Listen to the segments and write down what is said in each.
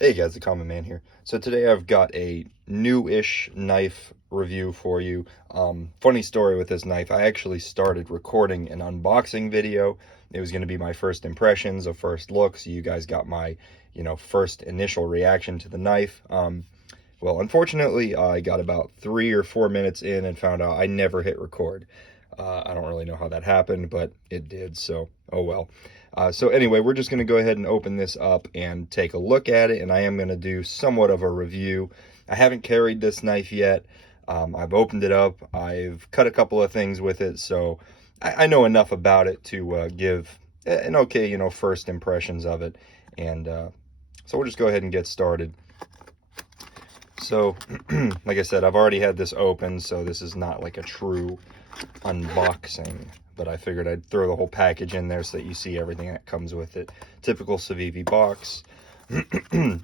Hey guys, the Common Man here. So today I've got a new-ish knife review for you. Funny story with this knife, I actually started recording an unboxing video. It was going to be my first impressions, a first look, so you guys got my, first initial reaction to the knife. Well, unfortunately, I got about 3 or 4 minutes in and found out I never hit record. I don't really know how that happened, but it did, so oh well. So anyway, we're just going to go ahead and open this up and take a look at it, and I am going to do somewhat of a review. I haven't carried this knife yet. I've opened it up. I've cut a couple of things with it, so I know enough about it to give an okay, first impressions of it. And so we'll just go ahead and get started. So, like I said, I've already had this open, so this is not like a true unboxing, but I figured I'd throw the whole package in there so that you see everything that comes with it. Typical Civivi box.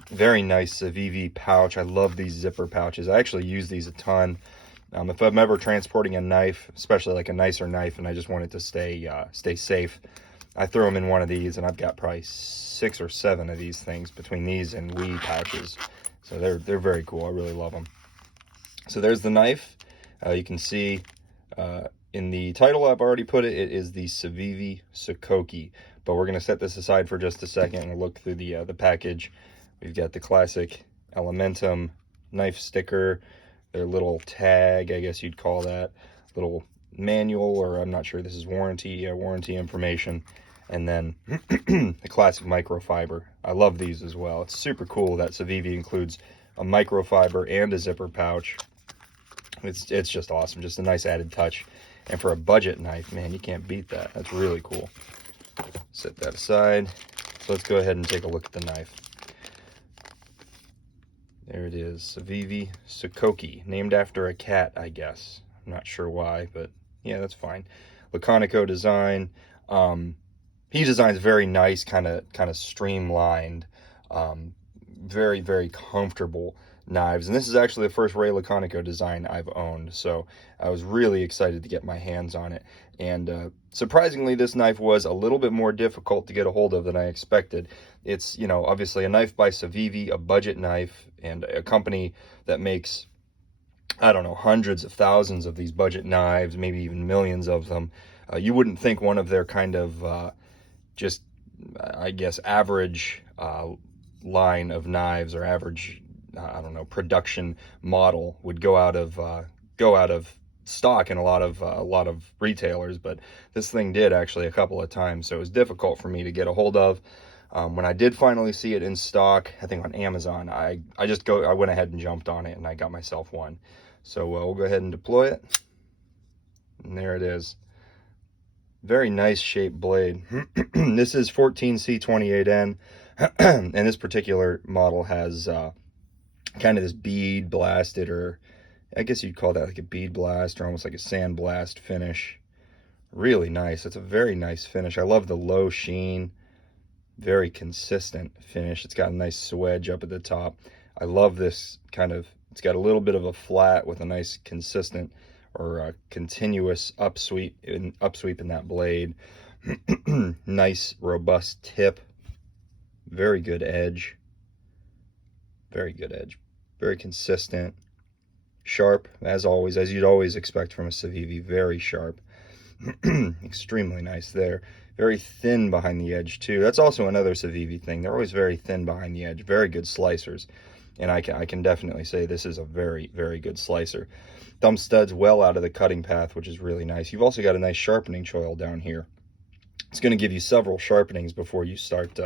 Very nice Civivi pouch. I love these zipper pouches. I actually use these a ton. If I'm ever transporting a knife, especially like a nicer knife, and I just want it to stay safe, I throw them in one of these, and I've got probably 6 or 7 of these things between these and Wii pouches. So they're very cool. I really love them. So there's the knife. You can see in the title I've already put it. It is the Civivi Sokoke. But we're going to set this aside for just a second and look through the package. We've got the classic Elementum knife sticker, their little tag, I guess you'd call that, little manual, or I'm not sure, this is warranty information. And then the classic microfiber. I love these as well. It's super cool that Civivi includes a microfiber and a zipper pouch. It's just awesome, just a nice added touch. And for a budget knife, man, you can't beat that. That's really cool. Set that aside. So let's go ahead and take a look at the knife. There it is, Civivi Sokoke, named after a cat, I guess. I'm not sure why, but yeah, that's fine. Laconico design. He designs very nice, kind of streamlined, very, very comfortable knives. And this is actually the first Ray Laconico design I've owned, so I was really excited to get my hands on it. And surprisingly, this knife was a little bit more difficult to get a hold of than I expected. It's, obviously a knife by Civivi, a budget knife, and a company that makes, I don't know, hundreds of thousands of these budget knives, maybe even millions of them. You wouldn't think one of their kind of just, I guess, average line of knives, or average, I don't know, production model would go out of stock in a lot of retailers, but this thing did actually a couple of times, so it was difficult for me to get a hold of. When I did finally see it in stock, I think on Amazon, I went ahead and jumped on it, and I got myself one. So we'll go ahead and deploy it, and there it is. Very nice shaped blade. This is 14C28N, and this particular model has kind of this bead blasted, or I guess you'd call that like a bead blast, or almost like a sand blast finish. Really nice. It's a very nice finish. I love the low sheen, very consistent finish. It's got a nice swedge up at the top. I love this it's got a little bit of a flat with a nice consistent, or a continuous upsweep in that blade. Nice robust tip. Very good edge. Very good edge. Very consistent. Sharp, as always, as you'd always expect from a Civivi. Very sharp. Extremely nice there. Very thin behind the edge too. That's also another Civivi thing. They're always very thin behind the edge. Very good slicers. And I can definitely say this is a very, very good slicer. Thumb studs well out of the cutting path, which is really nice. You've also got a nice sharpening choil down here. It's going to give you several sharpenings before you start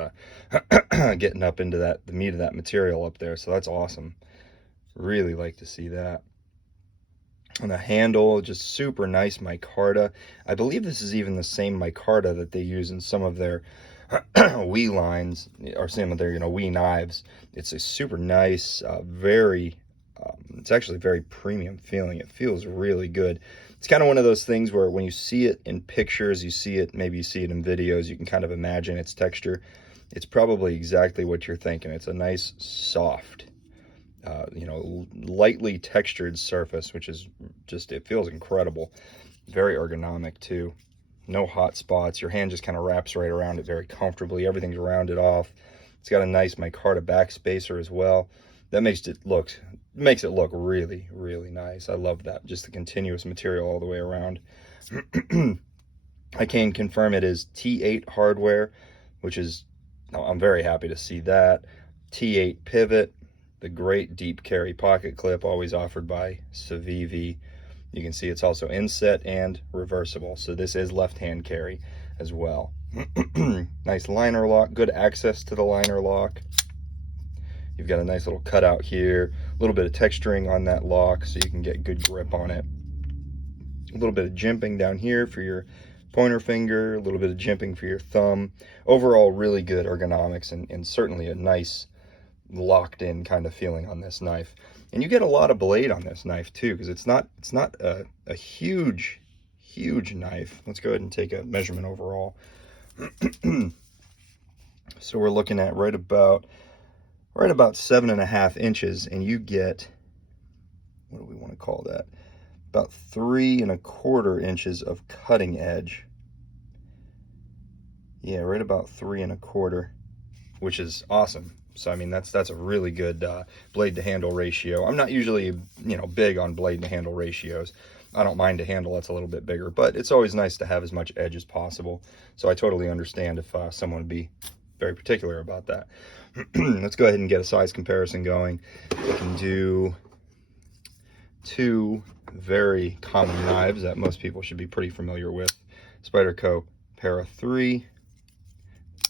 getting up into the meat of that material up there. So that's awesome. Really like to see that. And the handle, just super nice micarta. I believe this is even the same micarta that they use in some of their Wii lines, or some of their, Wii knives. It's a super nice, it's actually very premium feeling. It feels really good. It's kind of one of those things where when you see it in pictures, maybe you see it in videos, you can kind of imagine its texture. It's probably exactly what you're thinking. It's a nice, soft, lightly textured surface, which is just, it feels incredible. Very ergonomic too. No hot spots. Your hand just kind of wraps right around it very comfortably. Everything's rounded off. It's got a nice micarta back spacer as well. That makes it look really, really nice. I love that. Just the continuous material all the way around. I can confirm it is T8 hardware, which is, I'm very happy to see that. T8 pivot, the great deep carry pocket clip always offered by Civivi. You can see it's also inset and reversible, so this is left-hand carry as well. Nice liner lock, good access to the liner lock. You've got a nice little cutout here, a little bit of texturing on that lock so you can get good grip on it. A little bit of jimping down here for your pointer finger, a little bit of jimping for your thumb. Overall, really good ergonomics and certainly a nice locked in kind of feeling on this knife. And you get a lot of blade on this knife too, because it's not a huge knife. Let's go ahead and take a measurement overall. So we're looking at right about 7.5 inches, and you get, what do we want to call that, about 3.25 inches of cutting edge. Yeah, right about 3.25, which is awesome. So I mean, that's a really good blade to handle ratio. I'm not usually, big on blade to handle ratios. I don't mind a handle that's a little bit bigger, but it's always nice to have as much edge as possible. So I totally understand if someone would be very particular about that. Let's go ahead and get a size comparison going. We can do two very common knives that most people should be pretty familiar with. Spyderco Para 3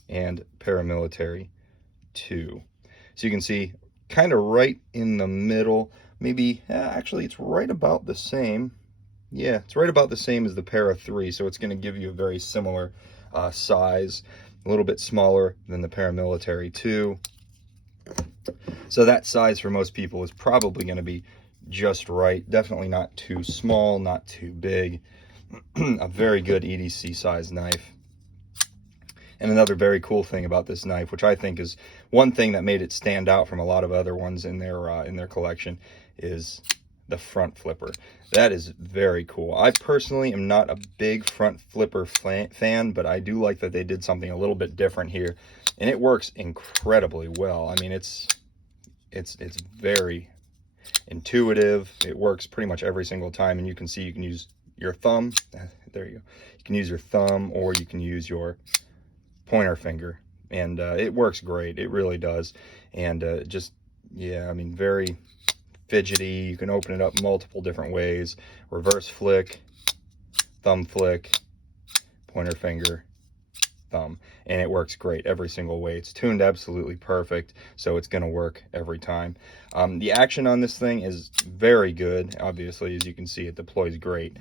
and Paramilitary 2. So you can see kind of right in the middle, maybe, actually it's right about the same. Yeah, it's right about the same as the Para 3, so it's going to give you a very similar size, a little bit smaller than the Paramilitary 2. So that size for most people is probably going to be just right. Definitely not too small, not too big. A very good EDC size knife. And another very cool thing about this knife, which I think is one thing that made it stand out from a lot of other ones in their collection, is the front flipper. That is very cool. I personally am not a big front flipper fan, but I do like that they did something a little bit different here, and it works incredibly well. I mean, it's very intuitive. It works pretty much every single time, and you can see you can use your thumb. There you go. You can use your thumb, or you can use your pointer finger, and it works great. It really does. And just, yeah, I mean, very fidgety. You can open it up multiple different ways: reverse flick, thumb flick, pointer finger, thumb, and it works great every single way. It's tuned absolutely perfect, so it's going to work every time. The action on this thing is very good. Obviously, as you can see, it deploys great.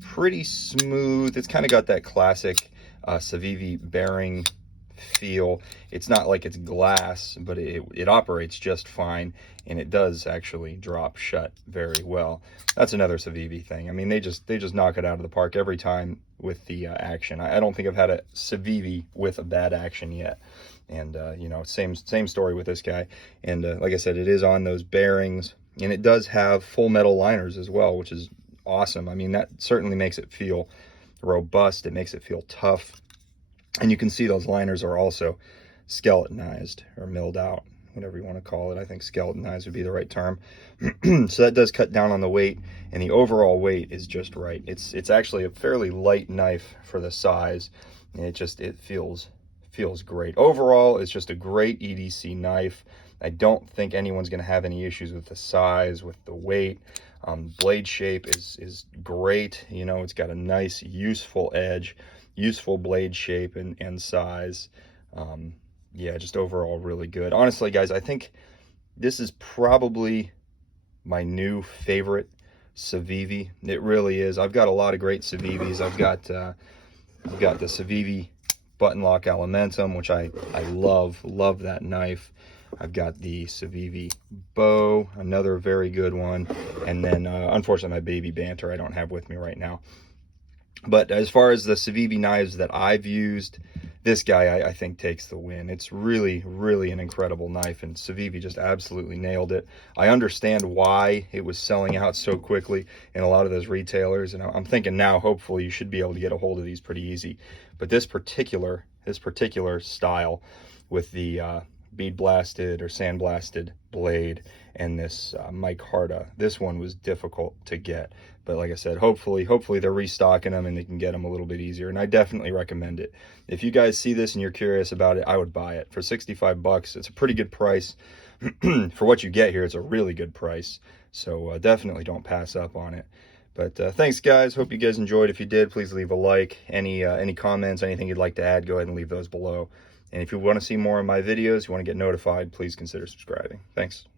Pretty smooth. It's kind of got that classic Civivi bearing feel. It's not like it's glass, but it operates just fine, and it does actually drop shut very well. That's another Civivi thing. I mean, they just knock it out of the park every time with the action. I don't think I've had a Civivi with a bad action yet. And same story with this guy. And like I said, it is on those bearings, and it does have full metal liners as well, which is awesome. I mean, that certainly makes it feel robust. It makes it feel tough. And you can see those liners are also skeletonized or milled out, whatever you want to call it. I think skeletonized would be the right term. So that does cut down on the weight, and the overall weight is just right. It's actually a fairly light knife for the size, and it feels great. Overall, it's just a great EDC knife. I don't think anyone's going to have any issues with the size, with the weight. Blade shape is great. It's got a nice, useful edge, useful blade shape and size. Yeah, just overall really good. Honestly, guys, I think this is probably my new favorite Civivi. It really is. I've got a lot of great Civivis. I've got the Civivi button lock Alimentum, which I love that knife. I've got the Civivi bow, another very good one, and then unfortunately my baby Banter I don't have with me right now. But as far as the Civivi knives that I've used, this guy I think takes the win. It's really, really an incredible knife, and Civivi just absolutely nailed it. I understand why it was selling out so quickly in a lot of those retailers, and I'm thinking now hopefully you should be able to get a hold of these pretty easy. But this particular style with the bead blasted or sand blasted blade and this micarta. This one was difficult to get, but like I said, hopefully they're restocking them and they can get them a little bit easier, and I definitely recommend it. If you guys see this and you're curious about it, I would buy it for 65 bucks. It's a pretty good price for what you get here. It's a really good price, so definitely don't pass up on it. But thanks, guys. Hope you guys enjoyed. If you did, please leave a like. Any comments, anything you'd like to add, go ahead and leave those below. And if you want to see more of my videos, you want to get notified, please consider subscribing. Thanks.